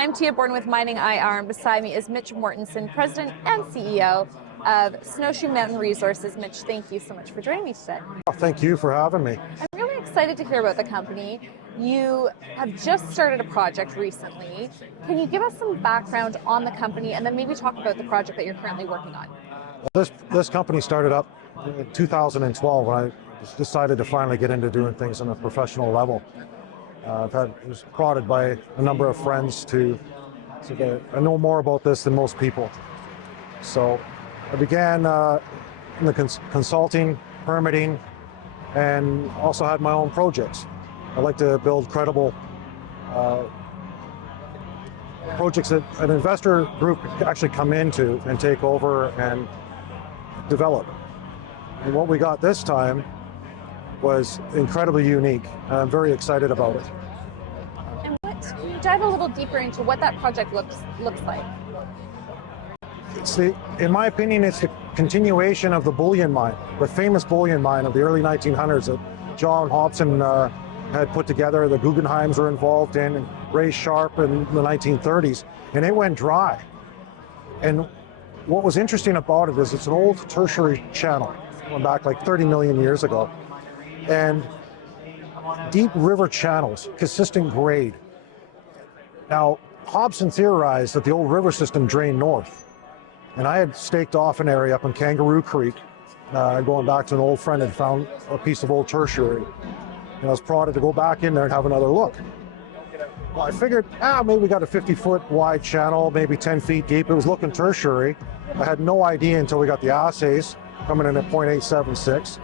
I'm Tia Borden with MiningIR, and beside me is Mitch Mortensen, President and CEO of Snowshoe Mountain Resources. Mitch, thank you so much for joining me today. Oh, thank you for having me. I'm really excited to hear about the company. You have just started a project recently. Can you give us some background on the company and then maybe talk about the project that you're currently working on? This company started up in 2012 when I decided to finally get into doing things on a professional level. I was prodded by a number of friends to I know more about this than most people. So I began in the consulting, permitting, and also had my own projects. I like to build credible projects that an investor group could actually come into and take over and develop. And what we got this time was incredibly unique, and I'm very excited about it. And can you dive a little deeper into what that project looks like? In my opinion, it's the continuation of the bullion mine, the famous bullion mine of the early 1900s that John Hobson had put together. The Guggenheims were involved in, and Ray Sharp in the 1930s, and it went dry. And what was interesting about it is it's an old tertiary channel, going back like 30 million years ago, and deep river channels, consistent grade. Now, Hobson theorized that the old river system drained north, and I had staked off an area up in Kangaroo Creek, going back to an old friend and found a piece of old tertiary. And I was prodded to go back in there and have another look. Well, I figured, maybe we got a 50-foot wide channel, maybe 10 feet deep. It was looking tertiary. I had no idea until we got the assays coming in at 0.876.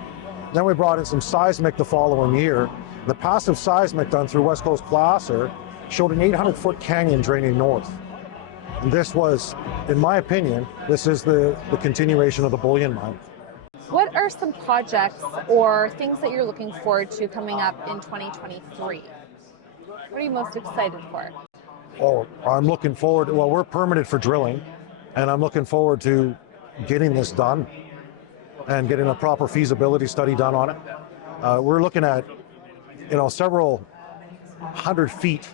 Then we brought in some seismic the following year. The passive seismic done through West Coast Placer showed an 800-foot canyon draining north. And this was, in my opinion, this is the continuation of the bullion mine. What are some projects or things that you're looking forward to coming up in 2023? What are you most excited for? Oh, I'm looking forward, well, we're permitted for drilling, and I'm looking forward to getting this done and getting a proper feasibility study done on it. We're looking at, several hundred feet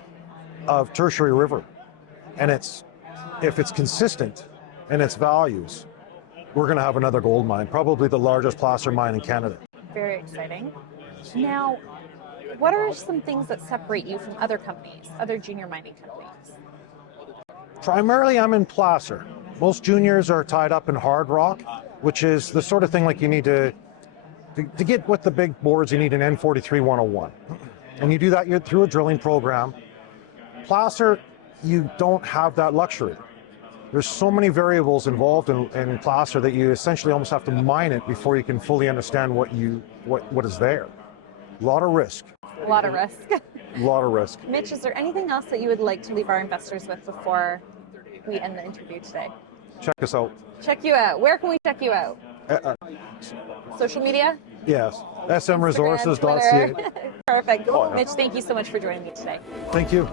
of tertiary river, and if it's consistent in its values, we're going to have another gold mine, probably the largest placer mine in Canada. Very exciting. Now, what are some things that separate you from other companies, other junior mining companies? Primarily, I'm in placer. Most juniors are tied up in hard rock, which is the sort of thing like you need to get with the big boards, you need an N43-101. And you do that through a drilling program. Placer, you don't have that luxury. There's so many variables involved in placer that you essentially almost have to mine it before you can fully understand what is there. A lot of risk. A lot of risk. A lot of risk. Mitch, is there anything else that you would like to leave our investors with before we end the interview today? Check us out. Check you out. Where can we check you out? Social media? Yes. smresources.ca. Perfect. Mitch, thank you so much for joining me today. Thank you.